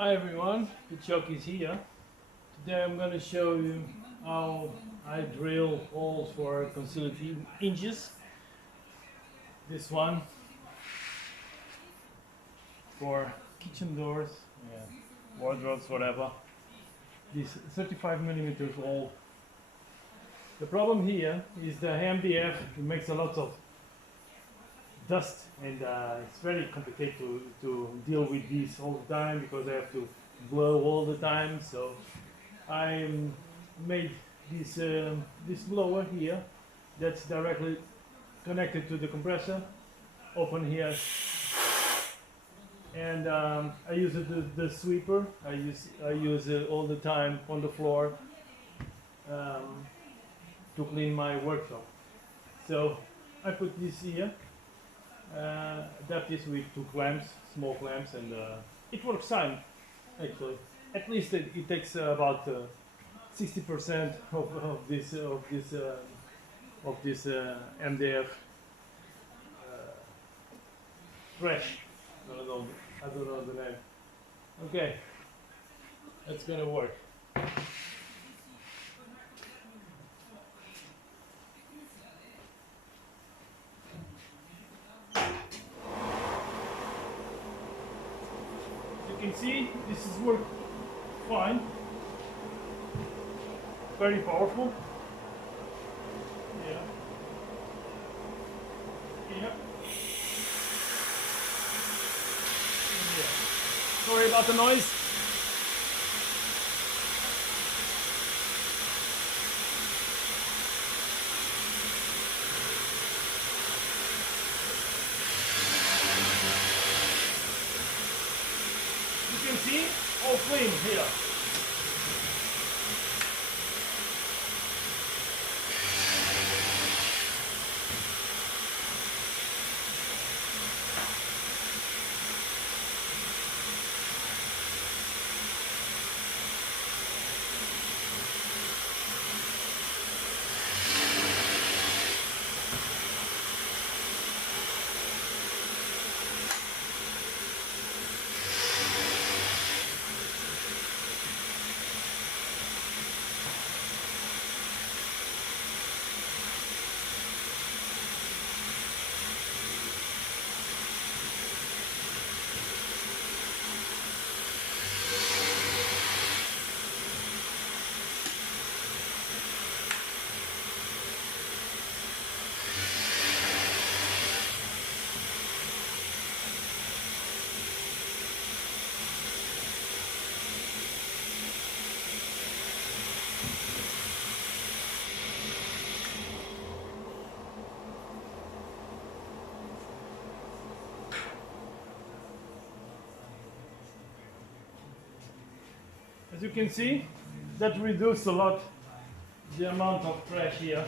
Hi everyone, Chuck is here. Today I'm going to show you how I drill holes for concealed hinges. This one for kitchen doors, wardrobes, whatever. This 35mm hole. The problem here is the MDF. It makes a lot of dust, and it's very complicated to deal with this all the time because I have to blow all the time. So I made this blower here that's directly connected to the compressor. Open here, and I use the sweeper. I use it all the time on the floor to clean my workshop. So I put this here. Adapt this with two clamps, small clamps, and it works fine actually. At least it takes about 60% of this MDF trash. I don't know the name. Okay, that's gonna work. You can see this is work fine, very powerful. Yeah. Yeah. Yeah. Sorry about the noise. You can see all clean here. As you can see, that reduced a lot the amount of trash here.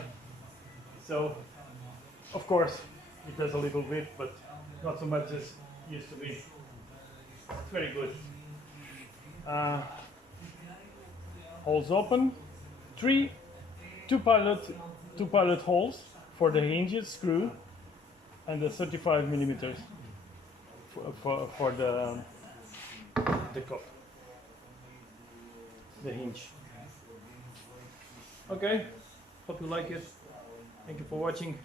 So, of course, it does a little bit, but not so much as used to be. It's very good. Holes open. Two pilot holes for the hinges screw, and the 35mm for the cup. The hinge. Okay, hope you like it. Thank you for watching.